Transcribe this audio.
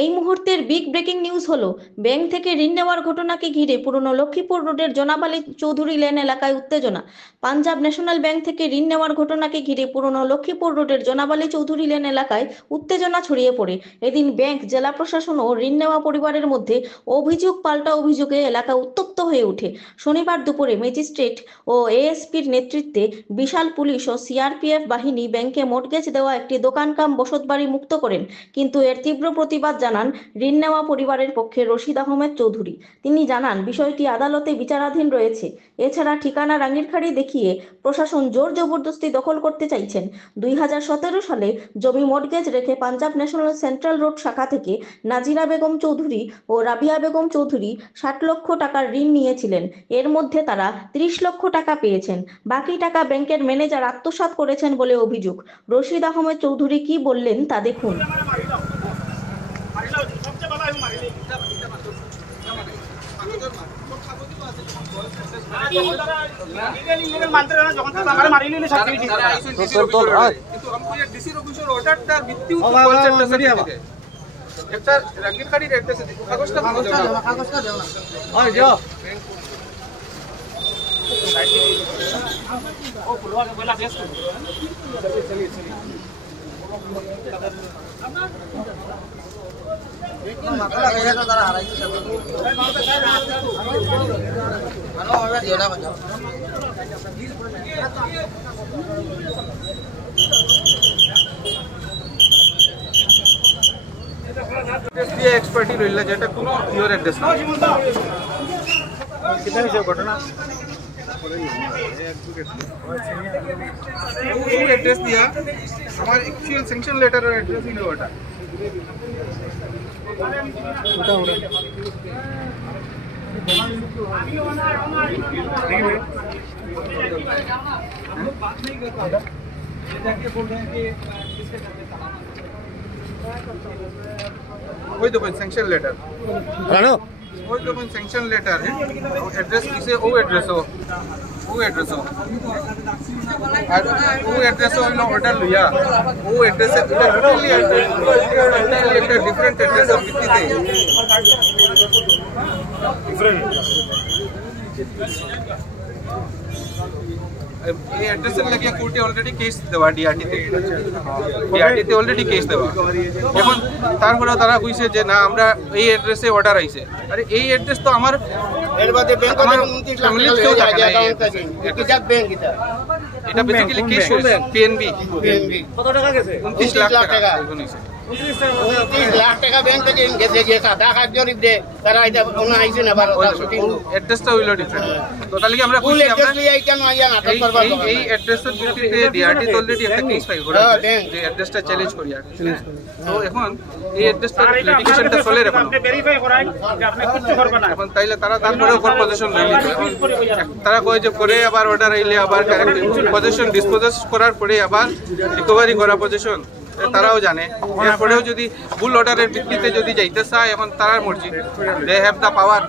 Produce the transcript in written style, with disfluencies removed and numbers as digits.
এই মুহূর্তের big breaking news হলো, ব্যাংক থেকে ঋণ নেওয়ার ঘটনাকে ঘিরে পুরনো লক্ষ্মীপুর রোডের জনাব আলী চৌধুরী লেন এলাকায় উত্তেজনা। পাঞ্জাব ন্যাশনাল ব্যাংক থেকে ঋণ নেওয়ার ঘটনাকে ঘিরে পুরনো লক্ষ্মীপুর রোডের জনাব আলী চৌধুরী লেন এলাকায় উত্তেজনা ছড়িয়ে পড়ে। এদিন ব্যাংক, জেলা প্রশাসন ও ঋণ নেওয়া পরিবারের মধ্যে অভিযোগ পাল্টা অভিযোগে এলাকা উত্তপ্ত হয়ে ওঠে। শনিবার দুপুরে ম্যাজিস্ট্রেট ও এএসপির নেতৃত্বে বিশাল পুলিশ ও সিআরপিএফ বাহিনী ব্যাংকে মর্টগেজ দেওয়া একটি দোকান কাম বসতবাড়ি মুক্ত করেন, কিন্তু এর তীব্র প্রতিবাদ জানান ঋণ নেওয়া পরিবারের পক্ষে রশিদ আহমেদ চৌধুরী। তিনি জানান, বিষয়টি আদালতে বিচারাধীন রয়েছে। এছাড়া ঠিকানা রাঙ্গিরখাড়ি দেখিয়ে প্রশাসন জোর জবরদস্তি দখল করতে চাইছেন। 2017 সালে জমি মর্টগেজ রেখে পাঞ্জাব ন্যাশনাল সেন্ট্রাল রোড শাখা থেকে নাজিরা বেগম চৌধুরী ও রাবিয়া বেগম চৌধুরী 60 লক্ষ টাকার ঋণ নিয়েছিলেন। এর মধ্যে তারা 30 লক্ষ টাকা পেয়েছেন। বাকি টাকা ব্যাংকের ম্যানেজার আত্মসাৎ করেছেন বলে অভিযোগ। রশিদ আহমেদ চৌধুরী কি বললেন তা দেখুন। एक्सपर्टी रहिला जेटा कोनो प्योर एड्रेस ना कितना है घटना वो एड्रेस दिया हमारे एक्चुअल सैंक्शन लेटर और एड्रेस ही नहीं होता वही तो सैंक्शन लेटर वही तो सैंक्शन लेटर है। एड्रेस किसे वो एड्रेस हो वो एड्रेस हो इन ऑर्डर लिया वो एड्रेस है टोटली एक डिफरेंट एड्रेस ऑफ कितनी थे डिफरेंट ये एड्रेस लगे कोर्टे ऑलरेडी केस देवा डीआरटी তে অলরেডি কেস দেওয়া। এখন তারপরে তারা কইছে যে না আমরা এই অ্যাড্রেসে অর্ডার আইছে। আরে এই অ্যাড্রেস তো আমার এর বাদে ব্যাংক আমার 29 লাখ কেউ থাকে না এটা ব্যাংক এটা বেসিক্যালি কেস পিএনবি কত টাকা গেছে 29 লাখ টাকা 29 লাখ টাকা ব্যাংক থেকে গেছে যে সাদা কাগজের দে তারা এটা ওনা আইছে না বার শুটিং অ্যাড্রেসটা হইলো ডিফারেন্ট টোটালি আমরা কইছি আমরা এই অ্যাড্রেসের ভিত্তিতে ডিআরটি অলরেডি একটা কেস ফাইল করা আছে যে অ্যাড্রেসটা চ্যালেঞ্জ করিয়া। তো এখন এই অ্যাড্রেসটা লিটিগেশনটা চলে এখন আপনি ভেরিফাই করাই যে আপনি কিছু করবেন না। এখন তাইলে তারা তারপরে উপর পজিশন লই নিতে তারা কয় যে পরে আবার অর্ডার আইলে আবার কারেক্ট পজিশন ডিসপোজেস করার পরে আবার রিকভারি করা পজিশন তারাও জানে। এরপরেও যদি ভুল অর্ডারের ভিত্তিতে যদি যাইতে চায় এখন তারার মর্জি, দে হ্যাভ দ্য পাওয়ার।